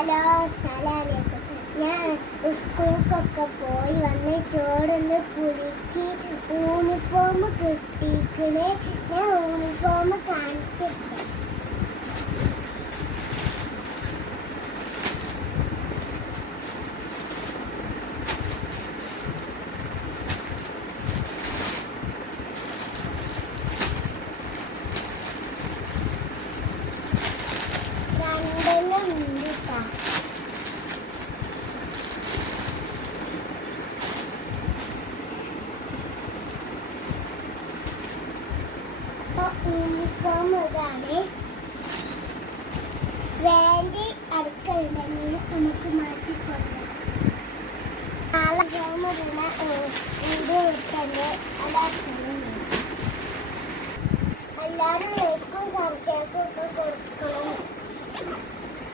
Hello അസ്സലാമലൈക്കും. ഞാൻ സ്കൂൾക്കൊക്കെ പോയി വന്ന് ചോടൊന്ന് കുളിച്ച് യൂണിഫോം കിട്ടിക്കണ്. ഞാൻ യൂണിഫോം കാണിച്ചിട്ട് രണ്ടെണ്ണം ഉണ്ട് കേട്ടോ. യൂണിഫോം ഇതാണ്. വേണ്ടി അടുക്കളുണ്ടെങ്കിൽ നമുക്ക് മാറ്റിക്കൊള്ളാം. നാളെ യൂണിഫോം ഇടുന്ന ഇത് വിട്ടത് എല്ലാവരും ലൈക്കും സബ്സ്ക്രൈബും ഒക്കെ കൊടുക്കണം.